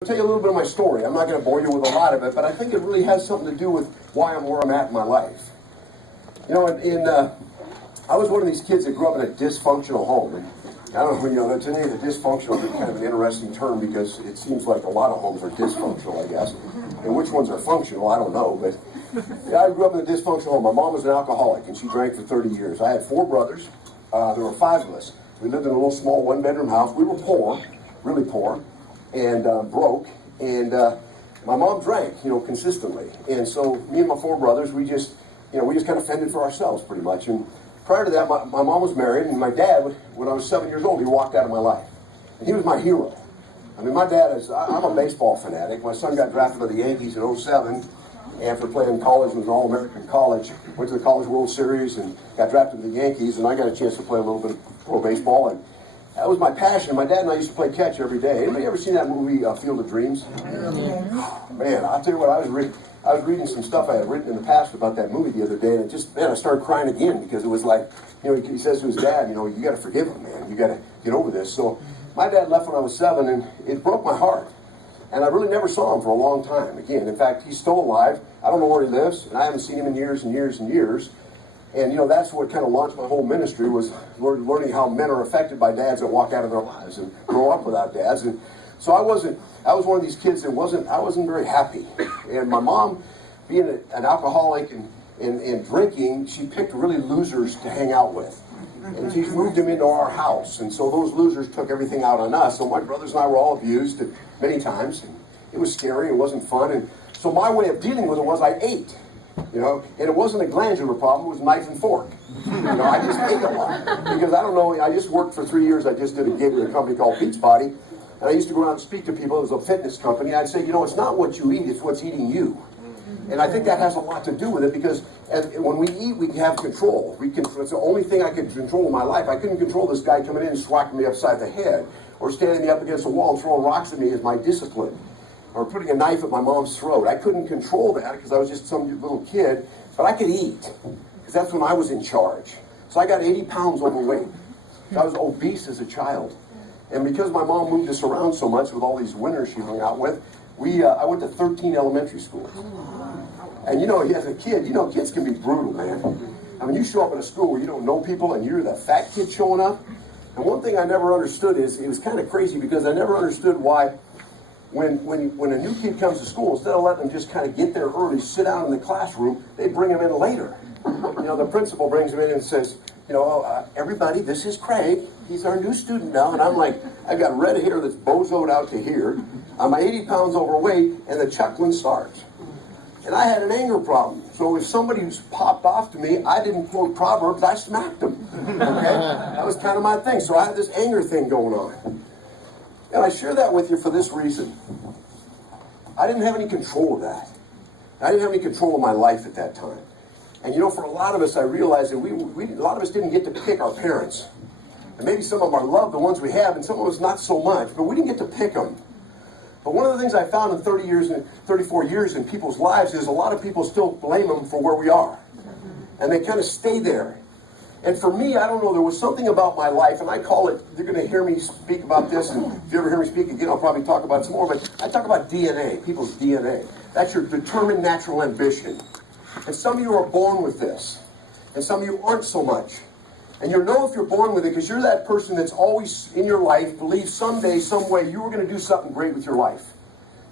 I'll tell you a little bit of my story. I'm not going to bore you with a lot of it, but I think it really has something to do with why I'm where I'm at in my life. You know, I was one of these kids that grew up in a dysfunctional home. And I don't know, today the dysfunctional is kind of an interesting term because it seems like a lot of homes are dysfunctional, I guess. And which ones are functional, I don't know. But yeah, I grew up in a dysfunctional home. My mom was an alcoholic, and she drank for 30 years. I had 4 brothers. There were 5 of us. We lived in a little small one-bedroom house. We were poor, really poor, and broke. And my mom drank, consistently. And so me and my 4 brothers, we just kind of fended for ourselves pretty much. And prior to that, my mom was married, and my dad, when I was 7 years old, he walked out of my life. And he was my hero. I mean, my dad I'm a baseball fanatic. My son got drafted by the Yankees in 07 after playing college. It was an all-American college. Went to the College World Series and got drafted to the Yankees, and I got a chance to play a little bit of pro baseball. And that was my passion. My dad and I used to play catch every day. Anybody ever seen that movie, Field of Dreams? Man, I'll tell you what, I was reading some stuff I had written in the past about that movie the other day, and I started crying again because it was like, he says to his dad, you got to forgive him, man. You got to get over this. So my dad left when I was 7, and it broke my heart. And I really never saw him for a long time. Again, in fact, he's still alive. I don't know where he lives, and I haven't seen him in years and years and years. And, that's what kind of launched my whole ministry, was learning how men are affected by dads that walk out of their lives and grow up without dads. And so I was one of these kids that I wasn't very happy. And my mom, being an alcoholic and drinking, she picked really losers to hang out with. And she moved them into our house. And so those losers took everything out on us. So my brothers and I were all abused many times. And it was scary. It wasn't fun. And so my way of dealing with it was I ate. And it wasn't a glandular problem, it was knife and fork. I just ate a lot. Because I just worked for 3 years. I just did a gig with a company called Beachbody. And I used to go around and speak to people. It was a fitness company. I'd say, it's not what you eat, it's what's eating you. And I think that has a lot to do with it, because when we eat, we have control. It's the only thing I could control in my life. I couldn't control this guy coming in and swacking me upside the head, or standing me up against a wall and throwing rocks at me as my discipline, or putting a knife at my mom's throat. I couldn't control that because I was just some little kid, but I could eat, because that's when I was in charge. So I got 80 pounds overweight. I was obese as a child. And because my mom moved us around so much with all these winners she hung out with, I went to 13 elementary schools. And as a kid, kids can be brutal, man. I mean, you show up at a school where you don't know people and you're the fat kid showing up. And one thing I never understood is, it was kind of crazy because I never understood why when a new kid comes to school, instead of letting them just kind of get there early, sit down in the classroom, they bring them in later. The principal brings them in and says, everybody, this is Craig. He's our new student now. And I'm like, I've got red hair that's bozoed out to here. I'm 80 pounds overweight, and the chuckling starts. And I had an anger problem. So if somebody popped off to me, I didn't quote Proverbs, I smacked them. Okay? That was kind of my thing. So I had this anger thing going on. And I share that with you for this reason. I didn't have any control of that. I didn't have any control of my life at that time. And for a lot of us, I realized that a lot of us didn't get to pick our parents. And maybe some of them are loved, the ones we have, and some of us not so much, but we didn't get to pick them. But one of the things I found in 30 years and 34 years in people's lives is a lot of people still blame them for where we are. And they kind of stay there. And for me, I don't know, there was something about my life, and I call it, you're going to hear me speak about this, and if you ever hear me speak again, I'll probably talk about it some more, but I talk about DNA, people's DNA. That's your determined natural ambition. And some of you are born with this, and some of you aren't so much. And you'll know if you're born with it because you're that person that's always in your life believes someday, some way, you were going to do something great with your life.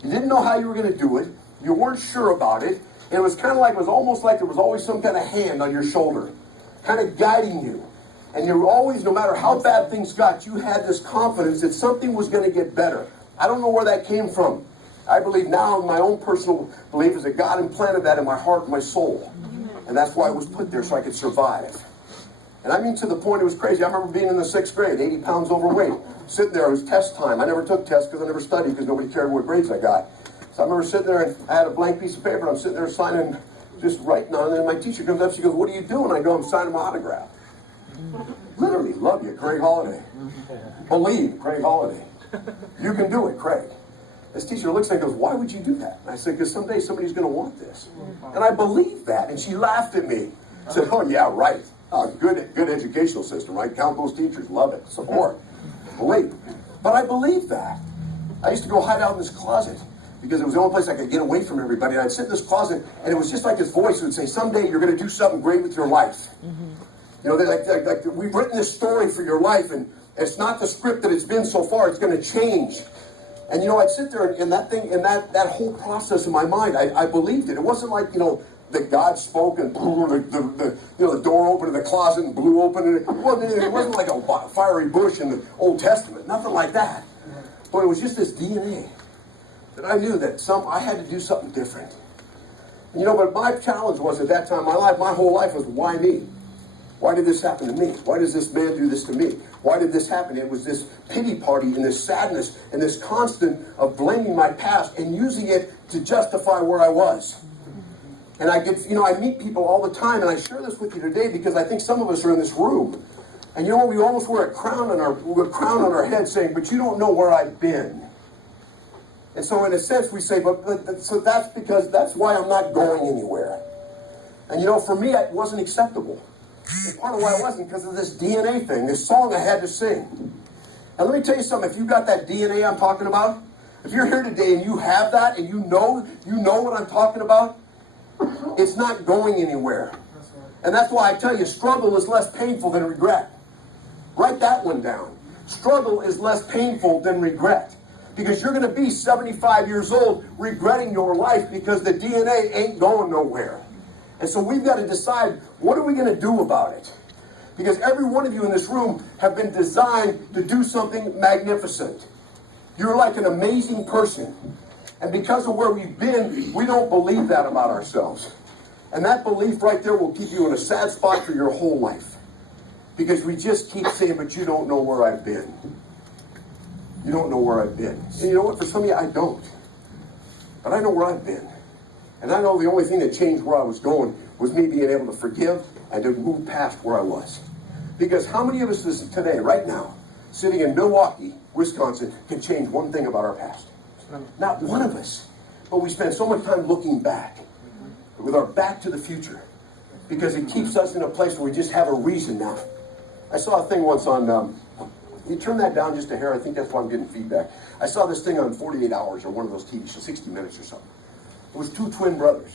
You didn't know how you were going to do it. You weren't sure about it. And it was kind of like, it was almost like there was always some kind of hand on your shoulder, kind of guiding you. And you always, no matter how bad things got, you had this confidence that something was going to get better. I don't know where that came from. I believe now, my own personal belief is that God implanted that in my heart and my soul. And that's why it was put there, so I could survive. And I mean, to the point it was crazy. I remember being in the 6th grade, 80 pounds overweight, sitting there. It was test time. I never took tests because I never studied because nobody cared what grades I got. So I remember sitting there, and I had a blank piece of paper, and I'm sitting there signing, just writing on it. And my teacher comes up, she goes, "What are you doing?" I go, "I'm signing my autograph." Literally, love you, Craig Holiday. Believe, Craig Holiday. You can do it, Craig. This teacher looks at me and goes, "Why would you do that?" And I said, "Because someday somebody's going to want this." And I believed that. And she laughed at me. Said, "Oh, yeah, right. Good educational system, right? Count those teachers. Love it. Support. Believe." But I believed that. I used to go hide out in this closet because it was the only place I could get away from everybody. And I'd sit in this closet, and it was just like this voice would say, someday you're going to do something great with your life. You know, like we've written this story for your life, and it's not the script that it's been so far. It's going to change. And, you know, I'd sit there and that thing, and that whole process in my mind, I believed it. It wasn't like, you know, that God spoke and the door opened in the closet and blew open. And it wasn't like a fiery bush in the Old Testament. Nothing like that. But it was just this DNA that I knew that I had to do something different. And, you know, but my challenge was at that time, my whole life was, why me? Why did this happen to me? Why does this man do this to me? Why did this happen? It was this pity party and this sadness and this constant of blaming my past and using it to justify where I was. And I meet people all the time, and I share this with you today because I think some of us are in this room. And you know what? We almost wear a crown on our head saying, but you don't know where I've been. And so in a sense we say, so that's why I'm not going anywhere. And you know, for me, it wasn't acceptable. And part of why it wasn't because of this DNA thing, this song I had to sing. And let me tell you something, if you've got that DNA I'm talking about, if you're here today and you have that and you know what I'm talking about, it's not going anywhere. And that's why I tell you, struggle is less painful than regret. Write that one down. Struggle is less painful than regret. Because you're going to be 75 years old regretting your life because the DNA ain't going nowhere. And so we've got to decide, what are we going to do about it? Because every one of you in this room have been designed to do something magnificent. You're like an amazing person. And because of where we've been, we don't believe that about ourselves. And that belief right there will keep you in a sad spot for your whole life. Because we just keep saying, but you don't know where I've been. You don't know where I've been. And you know what? For some of you, I don't. But I know where I've been. And I know the only thing that changed where I was going was me being able to forgive and to move past where I was. Because how many of us today, right now, sitting in Milwaukee, Wisconsin, can change one thing about our past? Not one of us. But we spend so much time looking back, with our back to the future, because it keeps us in a place where we just have a reason now. I saw a thing once on, you turn that down just a hair, I think that's why I'm getting feedback. I saw this thing on 48 Hours or one of those TV shows, 60 Minutes or something. It was two twin brothers.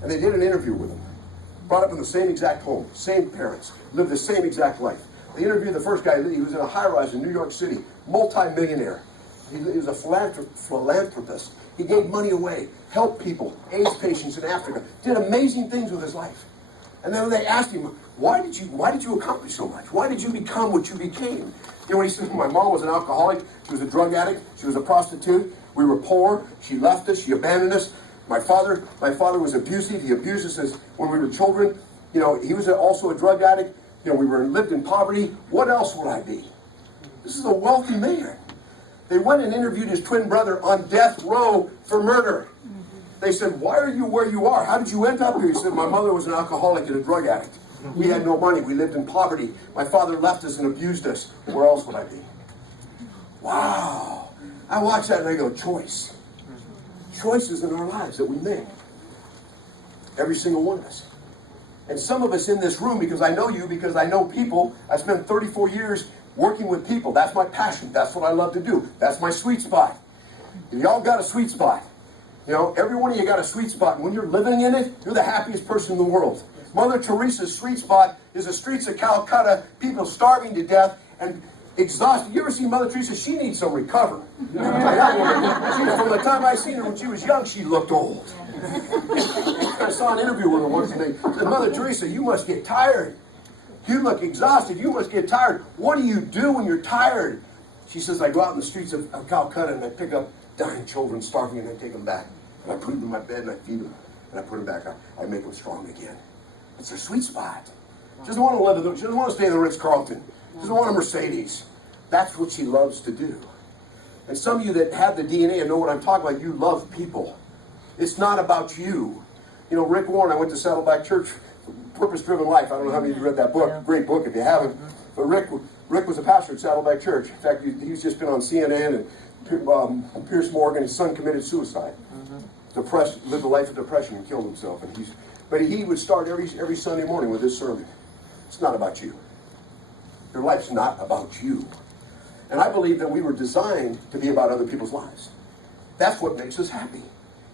And they did an interview with them. Brought up in the same exact home, same parents, lived the same exact life. They interviewed the first guy, he was in a high-rise in New York City, multi-millionaire. He was a philanthropist. He gave money away, helped people, AIDS patients in Africa, did amazing things with his life. And then when they asked him, why did you accomplish so much? Why did you become what you became? You know, he said, my mom was an alcoholic, she was a drug addict, she was a prostitute, we were poor, she left us, she abandoned us. My father was abusive, he abused us when we were children. You know, he was also a drug addict. You know, we lived in poverty. What else would I be? This is a wealthy man. They went and interviewed his twin brother on death row for murder. They said, why are you where you are? How did you end up here? He said, my mother was an alcoholic and a drug addict. We had no money. We lived in poverty. My father left us and abused us. Where else would I be? Wow. I watch that and I go, choice. Choices in our lives that we make. Every single one of us. And some of us in this room, because I know you, because I know people, I spent 34 years working with people. That's my passion. That's what I love to do. That's my sweet spot. And y'all got a sweet spot. You know, every one of you got a sweet spot. And when you're living in it, you're the happiest person in the world. Mother Teresa's sweet spot is the streets of Calcutta, people starving to death and exhausted. You ever see Mother Teresa? She needs some recovery. From the time I seen her when she was young, she looked old. I saw an interview with her once and they said, Mother Teresa, you must get tired. You look exhausted. You must get tired. What do you do when you're tired? She says, I go out in the streets of Calcutta and I pick up dying children, starving, and I take them back. And I put them in my bed and I feed them. And I put them back. I make them strong again. It's her sweet spot. She doesn't want to live. She doesn't want to stay in the Ritz-Carlton. She doesn't want a Mercedes. That's what she loves to do. And some of you that have the DNA and know what I'm talking about, you love people. It's not about you. You know, Rick Warren, I went to Saddleback Church, Purpose-Driven Life. I don't know how many of you read that book. Yeah. Great book if you haven't. But Rick was a pastor at Saddleback Church. In fact, he's just been on CNN and Pierce Morgan. His son committed suicide. Depressed, lived a life of depression and killed himself. But he would start every Sunday morning with this sermon. It's not about you. Your life's not about you. And I believe that we were designed to be about other people's lives. That's what makes us happy.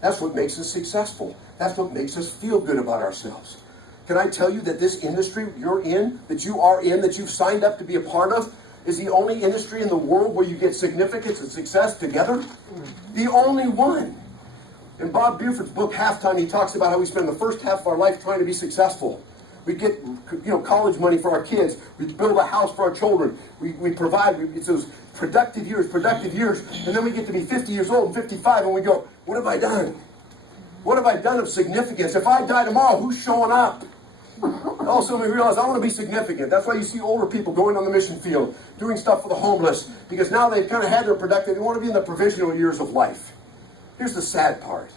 That's what makes us successful. That's what makes us feel good about ourselves. Can I tell you that this industry you're in, that you are in, that you've signed up to be a part of, is the only industry in the world where you get significance and success together? The only one. In Bob Buford's book, Halftime, he talks about how we spend the first half of our life trying to be successful. We get, college money for our kids. We build a house for our children. We provide. It's those productive years. And then we get to be 50 years old and 55, and we go, what have I done? What have I done of significance? If I die tomorrow, who's showing up? Also, we realize I want to be significant. That's why you see older people going on the mission field, doing stuff for the homeless, because now they've kind of had their productive. They want to be in the provisional years of life. Here's the sad part.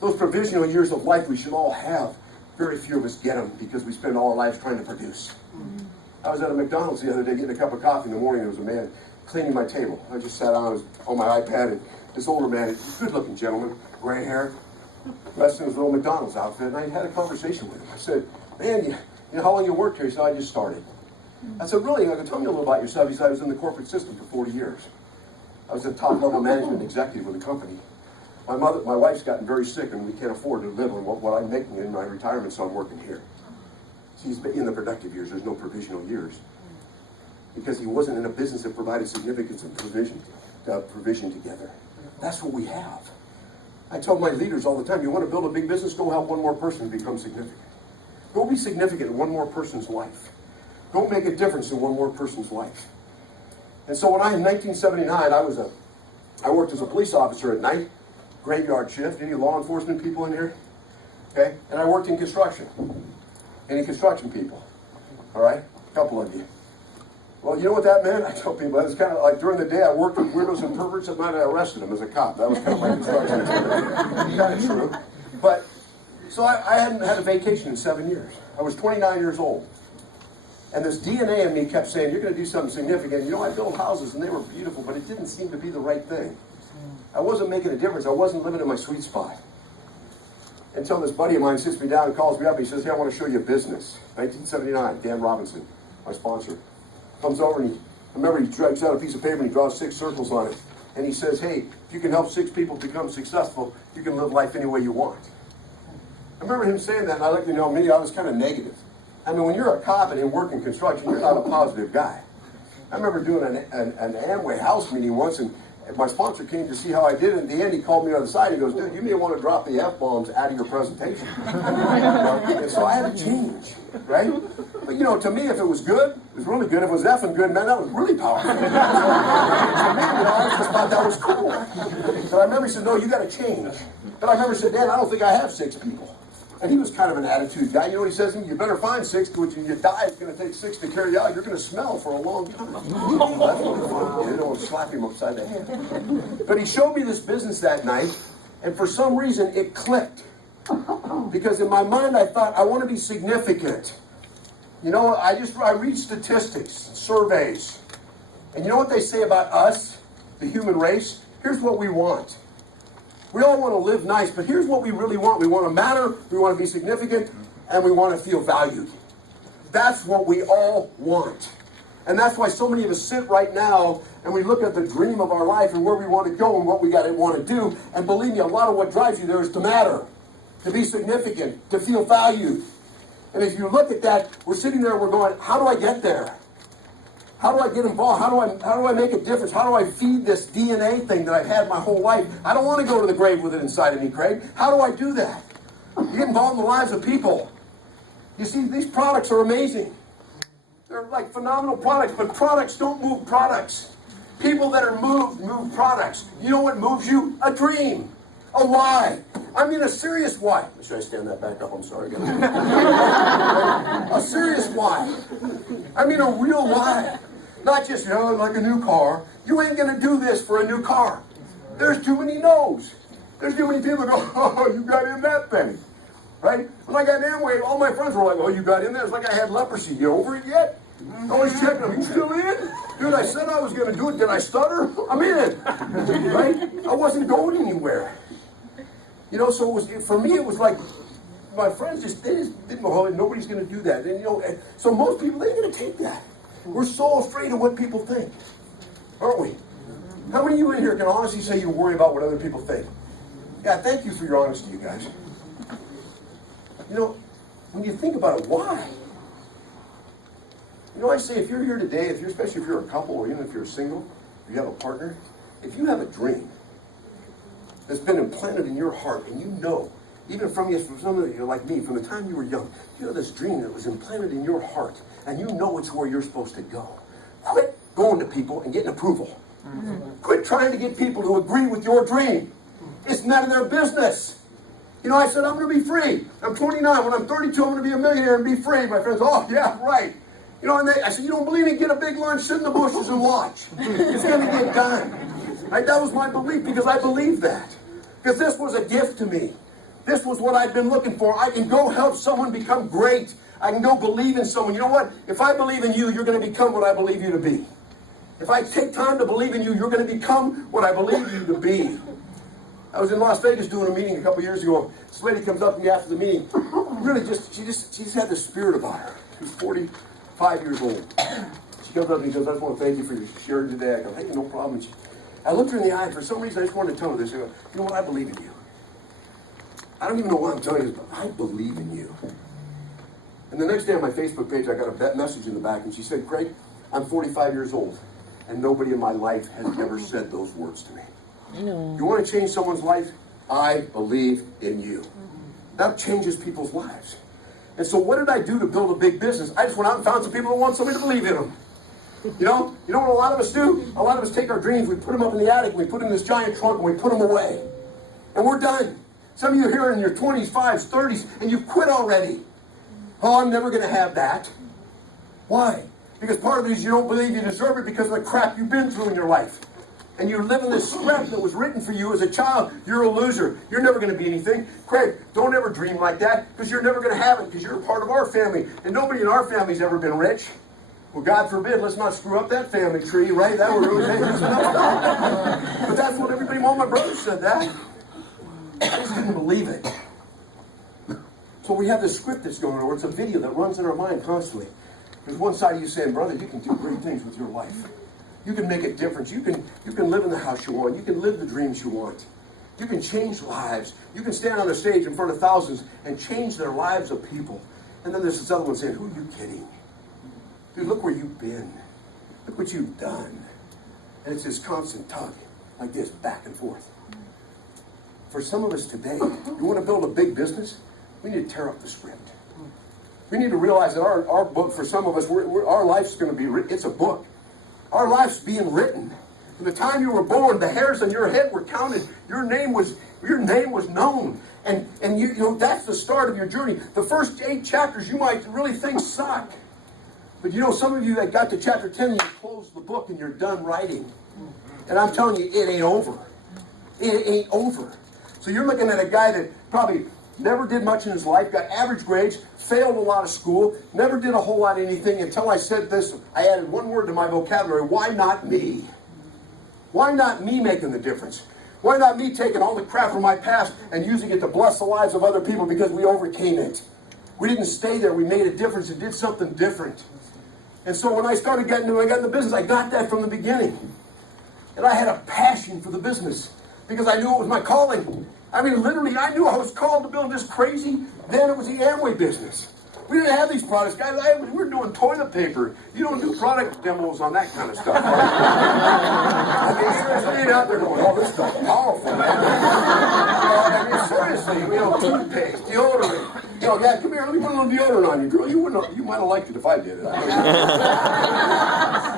Those provisional years of life we should all have. Very few of us get them because we spend all our lives trying to produce. I was at a McDonald's the other day getting a cup of coffee in the morning. There was a man cleaning my table. I just sat down, I was on my iPad, and this older man, good-looking gentleman, gray hair, dressed in his little McDonald's outfit, and I had a conversation with him. I said, man, you know how long you worked here? He said, I just started. I said, really? I said, tell me a little about yourself. He said, I was in the corporate system for 40 years. I was a top-level management executive with the company. My wife's gotten very sick, and we can't afford to live on what I'm making in my retirement, so I'm working here. So he's in the productive years. There's no provisional years. Because he wasn't in a business that provided significance and provision together. That's what we have. I tell my leaders all the time, you want to build a big business, go help one more person become significant. Go be significant in one more person's life. Go make a difference in one more person's life. And so when in 1979, I worked as a police officer at night, graveyard shift. Any law enforcement people in here? Okay? And I worked in construction. Any construction people? All right? A couple of you. Well, you know what that meant? I tell people, it was kind of like during the day I worked with weirdos and perverts, at night I arrested them as a cop. That was kind of my construction experience. Kind of true. But, so I hadn't had a vacation in 7 years. I was 29 years old. And this DNA in me kept saying, you're going to do something significant. You know, I built houses and they were beautiful, but it didn't seem to be the right thing. I wasn't making a difference. I wasn't living in my sweet spot. Until this buddy of mine sits me down and calls me up. He says, hey, I want to show you a business. 1979, Dan Robinson, my sponsor. Comes over and I remember he drags out a piece of paper and he draws 6 circles on it. And he says, hey, if you can help 6 people become successful, you can live life any way you want. I remember him saying that, and I looked, me, I was kind of negative. I mean, when you're a cop and you work in construction, you're not a positive guy. I remember doing an Amway house meeting once, and my sponsor came to see how I did it. In the end, he called me on the side. He goes, dude, you may want to drop the F-bombs out of your presentation. And so I had to change, right? But, to me, if it was good, it was really good. If it was effing good, man, that was really powerful. To me, I just thought that was cool. But I remember he said, no, you got to change. But I remember he said, Dan, I don't think I have 6 people. And he was kind of an attitude guy. You know what he says? You better find 6, because when you die, it's going to take 6 to carry you out. You're going to smell for a long time. That's really fun. You don't slap him upside the head. But he showed me this business that night, and for some reason, it clicked. Because in my mind, I thought, I want to be significant. I read statistics, surveys. And you know what they say about us, the human race? Here's what we want. We all want to live nice, but here's what we really want. We want to matter, we want to be significant, and we want to feel valued. That's what we all want. And that's why so many of us sit right now and we look at the dream of our life and where we want to go and what we want to do. And believe me, a lot of what drives you there is to matter, to be significant, to feel valued. And if you look at that, we're sitting there, we're going, how do I get there? How do I get involved? How do I make a difference? How do I feed this DNA thing that I've had my whole life? I don't want to go to the grave with it inside of me, Craig. How do I do that? You get involved in the lives of people. You see, these products are amazing. They're like phenomenal products, but products don't move products. People that are moved move products. You know what moves you? A dream. A why. I mean a serious why. Should I stand that back up? I'm sorry. A serious why. I mean a real why. Not just, like a new car. You ain't going to do this for a new car. There's too many no's. There's too many people who go, oh, you got in that thing. Right? When I got in Amway, all my friends were like, oh, you got in there? It's like I had leprosy. You over it yet? Always checking them. You still in? Dude, I said I was going to do it. Did I stutter? I'm in. Right? I wasn't going anywhere. So it was, for me, it was like, my friends they just didn't know, nobody's going to do that. And, so most people, they're going to take that. We're so afraid of what people think. aren't we? How many of you in here can honestly say you worry about what other people think? Yeah, thank you for your honesty, you guys. You know, when you think about it, why? You know, I say if you're here today, especially if you're a couple or even if you're single, if you have a partner, if you have a dream that's been implanted in your heart and you know, even from some of you like me, from the time you were young, you have this dream that was implanted in your heart and you know it's where you're supposed to go. Quit going to people and getting approval. Quit trying to get people to agree with your dream. It's none of their business. You know, I said, I'm going to be free. I'm 29. When I'm 32, I'm going to be a millionaire and be free. My friends, oh, yeah, right. You know, and I said, you don't believe me? Get a big lunch, sit in the bushes and watch. It's going to get done. Right? That was my belief because I believed that. Because this was a gift to me. This was what I'd been looking for. I can go help someone become great. I can go believe in someone. You know what? If I believe in you, you're going to become what I believe you to be. If I take time to believe in you, you're going to become what I believe you to be. I was in Las Vegas doing a meeting a couple years ago. This lady comes up to me after the meeting. She just had this spirit about her. She was 45 years old. She comes up and she goes, I just want to thank you for your sharing today. I go, hey, no problem. I looked her in the eye, and for some reason I just wanted to tell her this. I go, you know what, I believe in you. I don't even know why I'm telling you this, but I believe in you. And the next day on my Facebook page, I got a message in the back, and she said, Craig, I'm 45 years old, and nobody in my life has ever said those words to me. No. You want to change someone's life? I believe in you. That changes people's lives. And so what did I do to build a big business? I just went out and found some people that want somebody to believe in them. You know what a lot of us do? A lot of us take our dreams, we put them up in the attic, we put them in this giant trunk, and we put them away. And we're done. Some of you here are in your 20s, 5s, 30s, and you've quit already. Oh, I'm never going to have that. Why? Because part of it is you don't believe you deserve it because of the crap you've been through in your life. And you're living this script that was written for you as a child. You're a loser. You're never going to be anything. Craig, don't ever dream like that because you're never going to have it because you're a part of our family. And nobody in our family's ever been rich. Well, God forbid, let's not screw up that family tree, right? That would really make us nuts. But that's what everybody, all my brothers said that. I just didn't believe it. So we have this script that's going on, or it's a video that runs in our mind constantly. There's one side of you saying, brother, you can do great things with your life. You can make a difference. You can live in the house you want. You can live the dreams you want. You can change lives. You can stand on a stage in front of thousands and change their lives of people. And then there's this other one saying, who are you kidding? Dude, look where you've been. Look what you've done. And it's this constant tug, like this, back and forth. For some of us today, you want to build a big business? We need to tear up the script. We need to realize that our book, for some of us, our life's going to be written. It's a book. Our life's being written. From the time you were born, the hairs on your head were counted. Your name was known. And you know that's the start of your journey. The first 8 chapters you might really think suck. But you know, some of you that got to chapter 10, you close the book and you're done writing. And I'm telling you, it ain't over. It ain't over. So you're looking at a guy that probably never did much in his life, got average grades, failed a lot of school, never did a whole lot of anything until I said this. I added one word to my vocabulary. Why not me? Why not me making the difference? Why not me taking all the crap from my past and using it to bless the lives of other people because we overcame it? We didn't stay there. We made a difference and did something different. And so when I got in the business, I got that from the beginning. And I had a passion for the business because I knew it was my calling. I mean, literally, I knew I was called to build this crazy. Then it was the Amway business. We didn't have these products, guys. We were doing toilet paper. You don't do product demos on that kind of stuff. Right? I mean, seriously, you're out there going, oh, this stuff's powerful, man. I mean, seriously, toothpaste, deodorant. Dad, come here, let me put a little deodorant on you, girl. You might have liked it if I did it.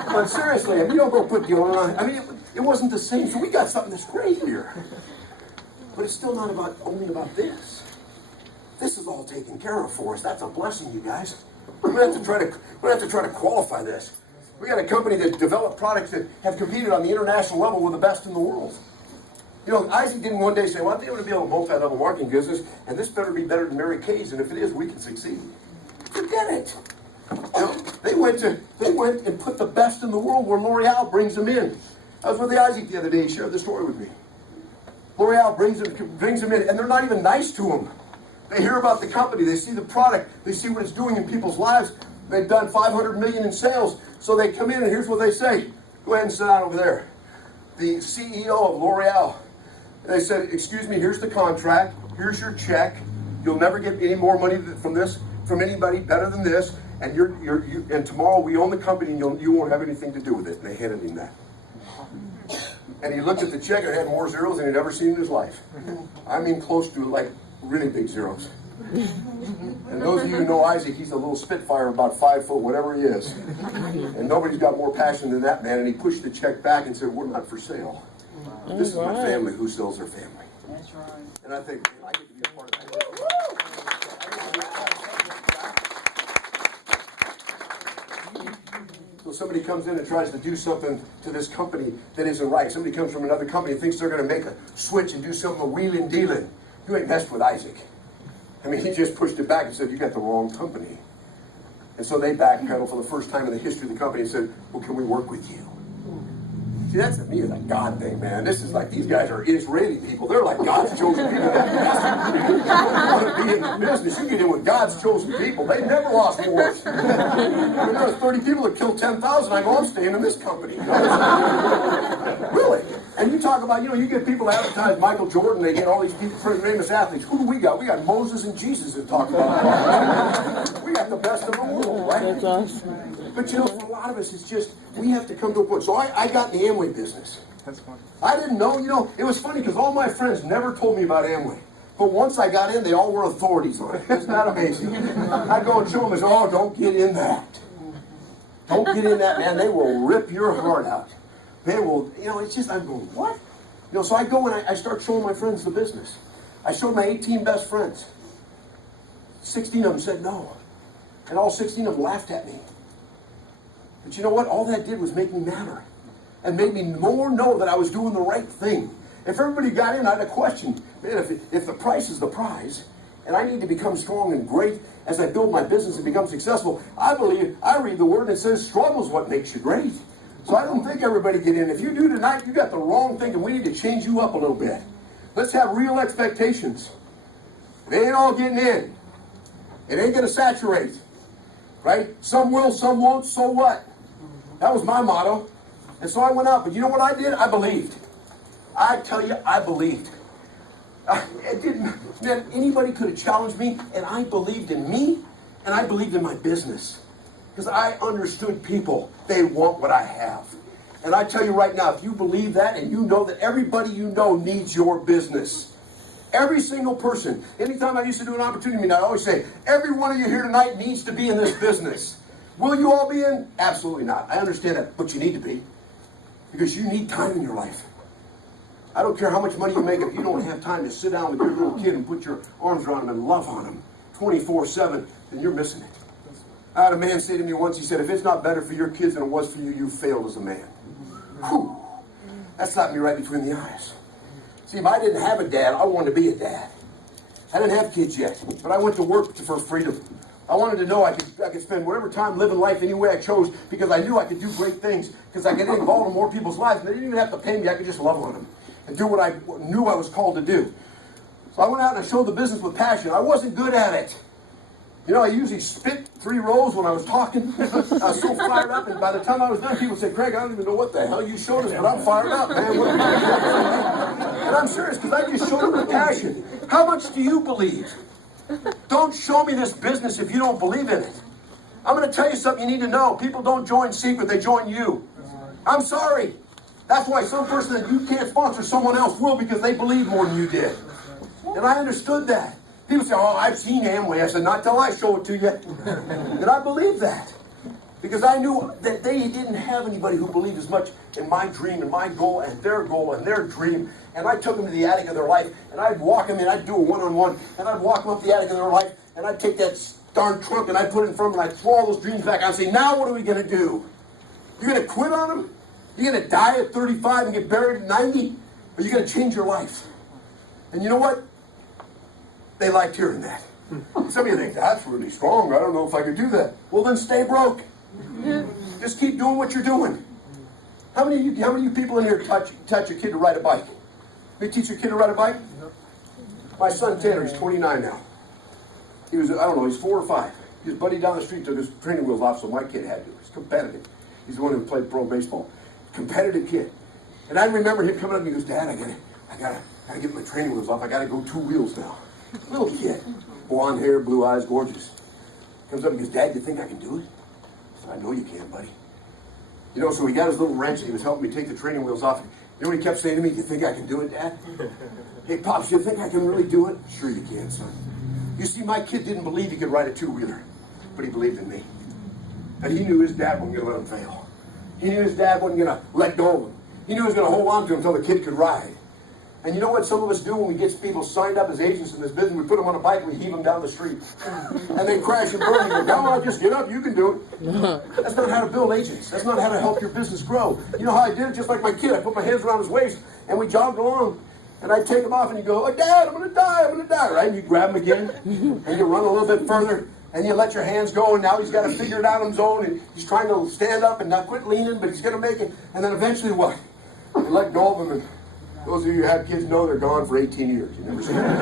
But seriously, if you don't go put deodorant on, I mean, it wasn't the same. So we got something that's great here. But it's still not only about this. This is all taken care of for us. That's a blessing, you guys. We don't have to try to qualify this. We got a company that developed products that have competed on the international level with the best in the world. You know, Isaac didn't one day say, well, I think I'm going to be able to multi-level marketing business, and this better be better than Mary Kay's, and if it is, we can succeed. Forget it. You know, they went and put the best in the world where L'Oreal brings them in. I was with Isaac the other day. He shared this story with me. L'Oreal brings them in, and they're not even nice to them. They hear about the company. They see the product. They see what it's doing in people's lives. They've done $500 million in sales. So they come in, and here's what they say. Go ahead and sit down over there. The CEO of L'Oreal. They said, excuse me, here's the contract. Here's your check. You'll never get any more money from this, from anybody better than this. And and tomorrow we own the company and you won't have anything to do with it. And they handed him that. And he looked at the check and it had more zeros than he'd ever seen in his life. I mean, close to like really big zeros. And those of you who know Isaac, he's a little spitfire, about 5 foot, whatever he is. And nobody's got more passion than that man. And he pushed the check back and said, we're not for sale. This is my family. Who sells their family? That's right. And I think, man, I get to be a part of that. So somebody comes in and tries to do something to this company that isn't right. Somebody comes from another company and thinks they're going to make a switch and do something wheeling dealing. You ain't messed with Isaac. I mean, he just pushed it back and said, you got the wrong company. And so they backpedaled for the first time in the history of the company and said, well, can we work with you? See, that's to me is a God thing, man. This is like, these guys are Israeli people. They're like God's chosen people. You want to be in the business, you get in with God's chosen people. They never lost wars. I mean, there were 30 people that killed 10,000. I go, I'm staying in this company. Really? And you talk about, you get people to advertise Michael Jordan, they get all these people, famous athletes. Who do we got? We got Moses and Jesus that talk about. We got the best of the world, right? That's awesome. But for a lot of us, it's just, we have to come to a point. So I got in the Amway business. That's funny. I didn't know, it was funny because all my friends never told me about Amway. But once I got in, they all were authorities on it. Isn't that amazing? I'd go and show them, and say, oh, don't get in that. Don't get in that, man. They will rip your heart out. They will, it's just, I'm going, what? So I go and I start showing my friends the business. I showed my 18 best friends. 16 of them said no. And all 16 of them laughed at me. But you know what? All that did was make me madder. And made me more know that I was doing the right thing. If everybody got in, I had a question. Man, if the price is the prize, and I need to become strong and great as I build my business and become successful, I read the word and it says struggle is what makes you great. So I don't think everybody get in. If you do tonight, you got the wrong thing, and we need to change you up a little bit. Let's have real expectations. They ain't all getting in. It ain't going to saturate. Right? Some will, some won't, so what? That was my motto. And so I went out. But you know what I did? I believed. I tell you, I believed. It didn't, man, anybody could have challenged me, and I believed in me, and I believed in my business. Because I understood people, they want what I have. And I tell you right now, if you believe that and you know that everybody you know needs your business, every single person, anytime I used to do an opportunity meeting, I always say, every one of you here tonight needs to be in this business. Will you all be in? Absolutely not. I understand that, but you need to be. Because you need time in your life. I don't care how much money you make, if you don't have time to sit down with your little kid and put your arms around him and love on him 24/7, then you're missing it. I had a man say to me once, he said, if it's not better for your kids than it was for you, you failed as a man. Whew. That slapped me right between the eyes. See, if I didn't have a dad, I wanted to be a dad. I didn't have kids yet, but I went to work for freedom. I wanted to know I could spend whatever time living life any way I chose because I knew I could do great things because I could get involved in more people's lives. And they didn't even have to pay me. I could just love on them and do what I knew I was called to do. So I went out and I showed the business with passion. I wasn't good at it. I usually spit 3 rows when I was talking. I was so fired up, and by the time I was done, people said, Craig, I don't even know what the hell you showed us, but I'm fired up, man. And I'm serious, because I just showed it with passion. How much do you believe? Don't show me this business if you don't believe in it. I'm going to tell you something you need to know. People don't join Seacret, they join you. I'm sorry. That's why some person that you can't sponsor, someone else will, because they believe more than you did. And I understood that. People say, oh, I've seen Amway. I said, not till I show it to you. And I believe that. Because I knew that they didn't have anybody who believed as much in my dream and my goal and their dream. And I took them to the attic of their life, and I'd walk them in, I'd do a one-on-one, and I'd walk them up the attic of their life, and I'd take that darn trunk and I'd put it in front of them, and I'd throw all those dreams back. I'd say, now what are we going to do? You're going to quit on them? You're going to die at 35 and get buried at 90? Or you're going to change your life? And you know what? They liked hearing that. Some of you think, that's really strong. I don't know if I could do that. Well, then stay broke. Just keep doing what you're doing. How many of you people in here touch your kid to ride a bike? You teach your kid to ride a bike? My son Tanner, he's 29 now. He was, he's 4 or 5. His buddy down the street took his training wheels off, so my kid had to. He's competitive. He's the one who played pro baseball. competitive kid. And I remember him coming up and he goes, Dad, I gotta get my training wheels off. I gotta go 2 wheels now. Little kid, blonde hair, blue eyes, gorgeous. Comes up and goes, Dad, you think I can do it? I said, I know you can, buddy. You know, so he got his little wrench and he was helping me take the training wheels off. You know what he kept saying to me? Do you think I can do it, Dad? Hey, Pops, you think I can really do it? Sure you can, son. You see, my kid didn't believe he could ride a 2-wheeler, but he believed in me. And he knew his dad wasn't going to let him fail. He knew his dad wasn't going to let go of him. He knew he was going to hold on to him until the kid could ride. And you know what some of us do when we get people signed up as agents in this business? We put them on a bike and we heave them down the street. And they crash and burn. You go, come on, just get up, you can do it. That's not how to build agents. That's not how to help your business grow. You know how I did it? Just like my kid. I put my hands around his waist and we jogged along. And I take him off and you go, oh, Dad, I'm going to die, right? And you grab him again and you run a little bit further and you let your hands go and now he's got to figure it out on his own and he's trying to stand up and not quit leaning, but he's going to make it. And then eventually what? You let go of him and those of you who have kids know they're gone for 18 years. You never see them.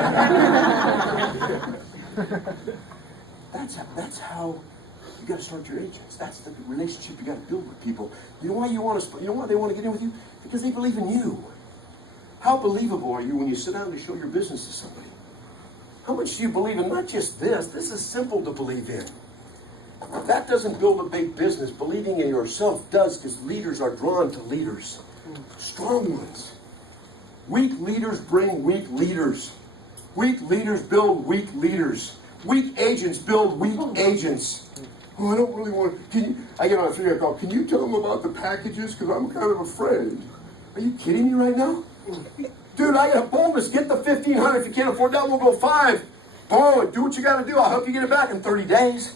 That's how you got to start your agents. That's the relationship you got to build with people. You know why you want to? You know why they want to get in with you? Because they believe in you. How believable are you when you sit down to show your business to somebody? How much do you believe in not just this? This is simple to believe in. That doesn't build a big business. Believing in yourself does, because leaders are drawn to leaders. Strong ones. Weak leaders bring weak leaders. Weak leaders build weak leaders. Weak agents build weak agents. Oh, I don't really want to. I get on a 3-hour call. Can you tell them about the packages? Because I'm kind of afraid. Are you kidding me right now? Dude, I got a bonus. Get the $1,500. If you can't afford that, we'll go 5. Borrow it. Do what you got to do. I'll help you get it back in 30 days.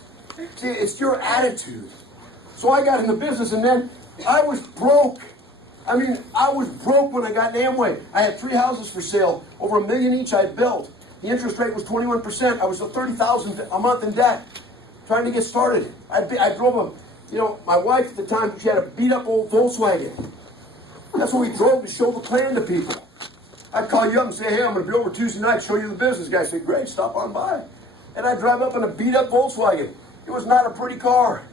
See, it's your attitude. So I got in the business, and then I was broke. I mean, I was broke when I got in Amway. I had 3 houses for sale, over $1 million each I built. The interest rate was 21%. I was $30,000 a month in debt, trying to get started. I drove my wife at the time, she had a beat-up old Volkswagen. That's what we drove to show the plan to people. I'd call you up and say, hey, I'm going to be over Tuesday night, show you the business. The guy said, great, stop on by. And I'd drive up in a beat-up Volkswagen. It was not a pretty car.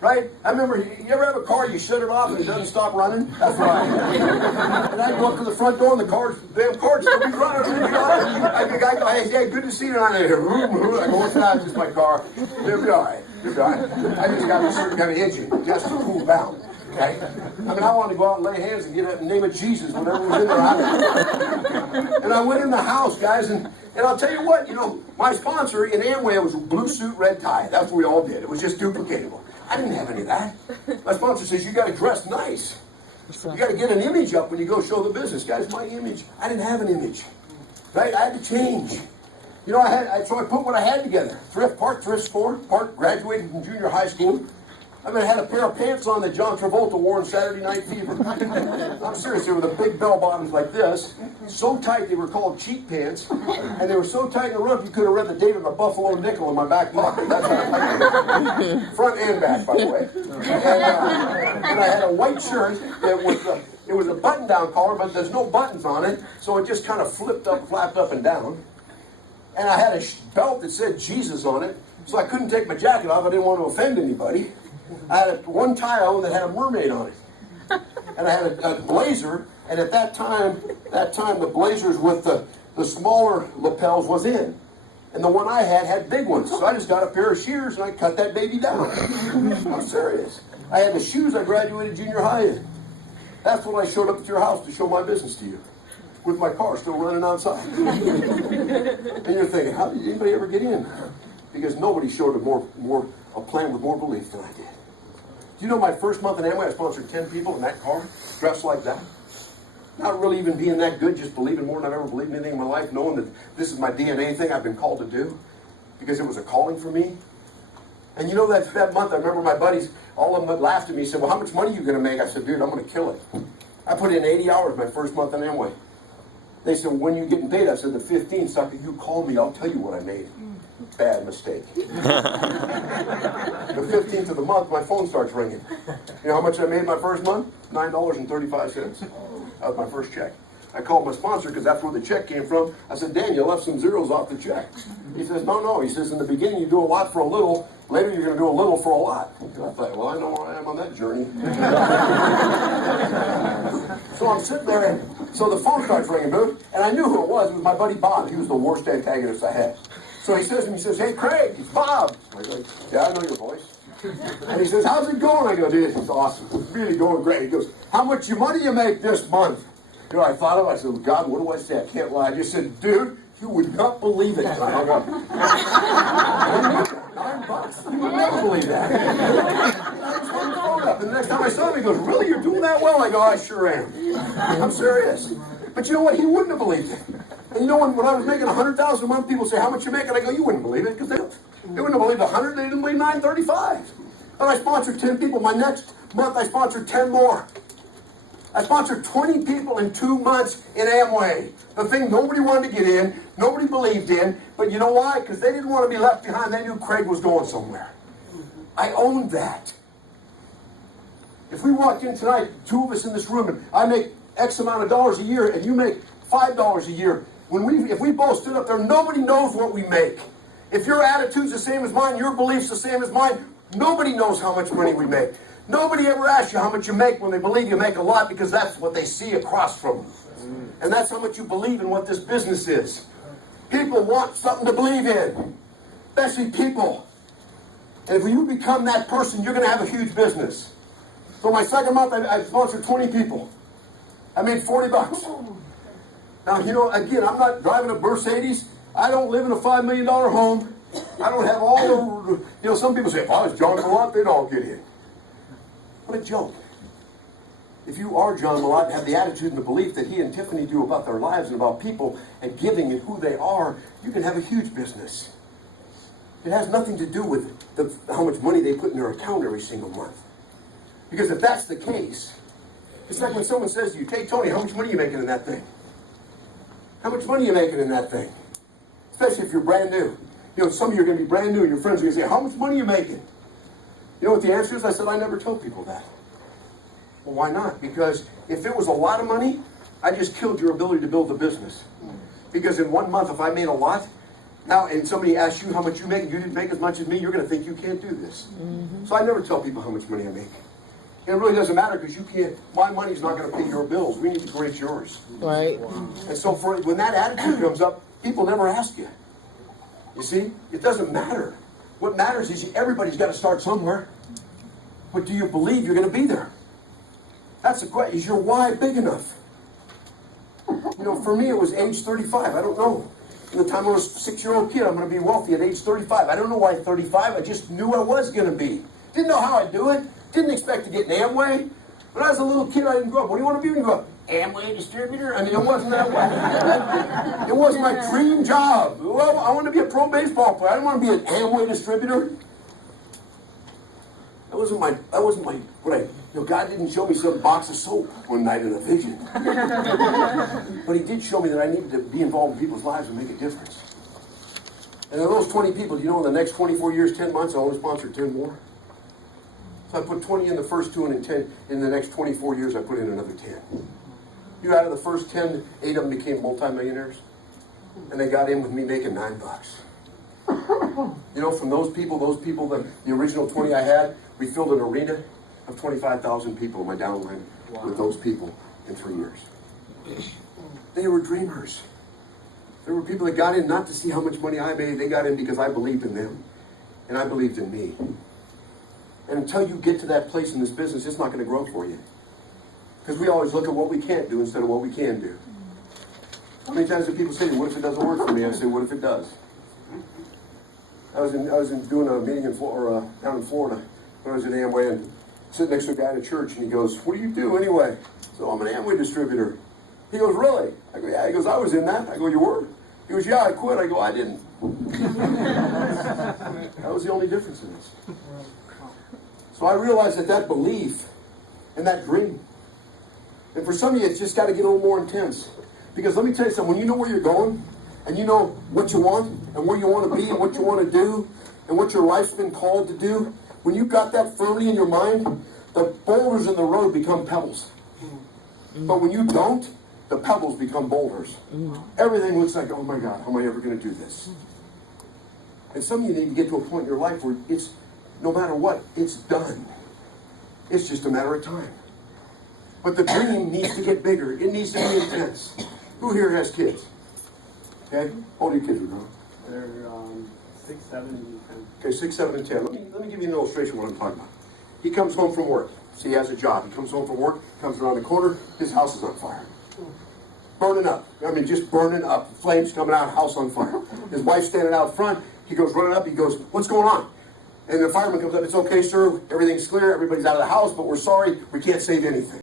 Right? I remember, you ever have a car, you shut it off and it doesn't stop running? That's right. And I go up to the front door and the damn car's still be running. The guy goes, hey, good to see you. And I go, what's that? It's just my car. It'll be all right. It'll be all right. I just got a certain kind of engine just to cool down. Okay? I mean, I wanted to go out and lay hands and get it in the name of Jesus, whatever was in there. And I went in the house, guys, and I'll tell you what, my sponsor in Amway was blue suit, red tie. That's what we all did. It was just duplicatable. I didn't have any of that. My sponsor says, you got to dress nice. You got to get an image up when you go show the business. Guys, my image, I didn't have an image. Right? I had to change. So I put what I had together. Part thrift store, part graduated from junior high school. I mean, I had a pair of pants on that John Travolta wore in Saturday Night Fever. I'm serious, they were the big bell bottoms like this. So tight, they were called cheat pants. And they were so tight in the rump, you could have read the date of the Buffalo Nickel in my back pocket. That's how front and back, by the way. And I had a white shirt that it was a button-down collar, but there's no buttons on it. So it just kind of flapped up and down. And I had a belt that said Jesus on it. So I couldn't take my jacket off. I didn't want to offend anybody. I had one tie on that had a mermaid on it. And I had a blazer, and at that time the blazers with the smaller lapels was in. And the one I had big ones. So I just got a pair of shears and I cut that baby down. I'm serious. I had the shoes I graduated junior high in. That's when I showed up at your house to show my business to you. With my car still running outside. And you're thinking, how did anybody ever get in? Because nobody showed a plan with more belief than I did. Do you know my first month in Amway, I sponsored 10 people in that car, dressed like that? Not really even being that good, just believing more than I've ever believed in anything in my life, knowing that this is my DNA thing I've been called to do, because it was a calling for me. And that month, I remember my buddies, all of them laughed at me, said, well, how much money are you going to make? I said, dude, I'm going to kill it. I put in 80 hours my first month in Amway. They said, when are you getting paid? I said, the 15th, sucker, you call me, I'll tell you what I made. Bad mistake. The 15th of the month, my phone starts ringing. You know how much I made my first month? $9.35. That was my first check. I called my sponsor because that's where the check came from. I said, Dan, you left some zeros off the check. He says, no. He says, in the beginning, you do a lot for a little, Later, you're going to do a little for a lot. And I thought, well, I know where I am on that journey. So I'm sitting there, and so the phone starts ringing, dude, and I knew who it was. It was my buddy Bob. He was the worst antagonist I had. So he says to me, he says, hey, Craig, it's Bob. I go, yeah, I know your voice. And he says, how's it going? I go, dude, it's awesome. It's really going great. He goes, how much money you make this month? You know, I thought of it. I said, God, what do I say? I can't lie. I just said, dude, you would not believe it. And I hung up. $9. You would never believe that. I just hung the phone up. And the next time I saw him, he goes, really, you're doing that well? I go, I sure am. I'm serious. But you know what? He wouldn't have believed it. And you know, when I was making $100,000 a month, people say, how much you make? And I go, you wouldn't believe it, because they wouldn't have believed 100, they didn't believe 935. But I sponsored 10 people. My next month, I sponsored 10 more. I sponsored 20 people in 2 months in Amway. The thing nobody wanted to get in, nobody believed in, but you know why? Because they didn't want to be left behind. They knew Craig was going somewhere. I owned that. If we walked in tonight, 2 of us in this room, and I make X amount of dollars a year, and you make $5 a year, if we both stood up there, nobody knows what we make. If your attitude's the same as mine, your belief's the same as mine, nobody knows how much money we make. Nobody ever asks you how much you make when they believe you make a lot, because that's what they see across from them. And that's how much you believe in what this business is. People want something to believe in, especially people. And if you become that person, you're going to have a huge business. So my second month, I sponsored 20 people. I made $40. Now, you know, again, I'm not driving a Mercedes. I don't live in a $5 million home. I don't have all the, you know, some people say, if I was John Malott, they'd all get in. What a joke. If you are John Malott and have the attitude and the belief that he and Tiffany do about their lives and about people and giving and who they are, you can have a huge business. It has nothing to do with how much money they put in their account every single month. Because if that's the case, it's like when someone says to you, hey, Tony, how much money are you making in that thing? How much money are you making in that thing? Especially if you're brand new. You know, some of you are going to be brand new, and your friends are going to say, how much money are you making? You know what the answer is? I said, I never tell people that. Well, why not? Because if it was a lot of money, I just killed your ability to build a business. Because in 1 month, if I made a lot, now, and somebody asks you how much you make, and you didn't make as much as me, you're going to think you can't do this. So I never tell people how much money I make. It really doesn't matter, because you can't, my money's not going to pay your bills. We need to create yours. Right. And so when that attitude comes up, people never ask you. You see? It doesn't matter. What matters is everybody's got to start somewhere. But do you believe you're going to be there? That's the question. Is your why big enough? You know, for me, it was age 35. I don't know. From the time I was a 6-year-old kid, I'm going to be wealthy at age 35. I don't know why 35. I just knew I was going to be. Didn't know how I'd do it. Didn't expect to get an Amway. When I was a little kid, I didn't grow up. What do you want to be when you grow up? Amway distributor? I mean, it wasn't that way. It was my dream job. Well, I wanted to be a pro baseball player. I didn't want to be an Amway distributor. That wasn't my, you know, God didn't show me some box of soap one night in a vision. But he did show me that I needed to be involved in people's lives and make a difference. And of those 20 people, you know, in the next 24 years, 10 months, I only sponsored 10 more. So I put 20 in the first 2, and in the next 24 years, I put in another 10. You know, out of the first 10, 8 of them became multimillionaires. And they got in with me making $9. You know, from those people, the original 20 I had, we filled an arena of 25,000 people in my downline with those people in 3 years. They were dreamers. There were people that got in not to see how much money I made. They got in because I believed in them. And I believed in me. And until you get to that place in this business, it's not going to grow for you. Because we always look at what we can't do instead of what we can do. How many times do people say, what if it doesn't work for me? I say, what if it does? I was doing a meeting down in Florida when I was at Amway, and sitting next to a guy in a church, and he goes, what do you do anyway? So I'm an Amway distributor. He goes, really? I go, yeah. He goes, I was in that. I go, you were? He goes, yeah, I quit. I go, I didn't. That was the only difference in this. So I realized that belief and that dream, and for some of you, it's just got to get a little more intense. Because let me tell you something, when you know where you're going, and you know what you want, and where you want to be, and what you want to do, and what your life's been called to do, when you've got that firmly in your mind, the boulders in the road become pebbles. But when you don't, the pebbles become boulders. Everything looks like, oh my God, how am I ever going to do this? And some of you need to get to a point in your life where it's, no matter what, it's done. It's just a matter of time. But the dream needs to get bigger. It needs to be intense. Who here has kids? Okay? How old are your kids, Ron? They're 6, 7, and 10. Okay, 6, 7, and 10. Let me give you an illustration of what I'm talking about. He comes home from work. See, he has a job. He comes home from work, comes around the corner, his house is on fire. Burning up. I mean, just burning up. Flames coming out, house on fire. His wife's standing out front. He goes running up. He goes, "What's going on?" And the fireman comes up. "It's okay, sir. Everything's clear. Everybody's out of the house, but we're sorry. We can't save anything."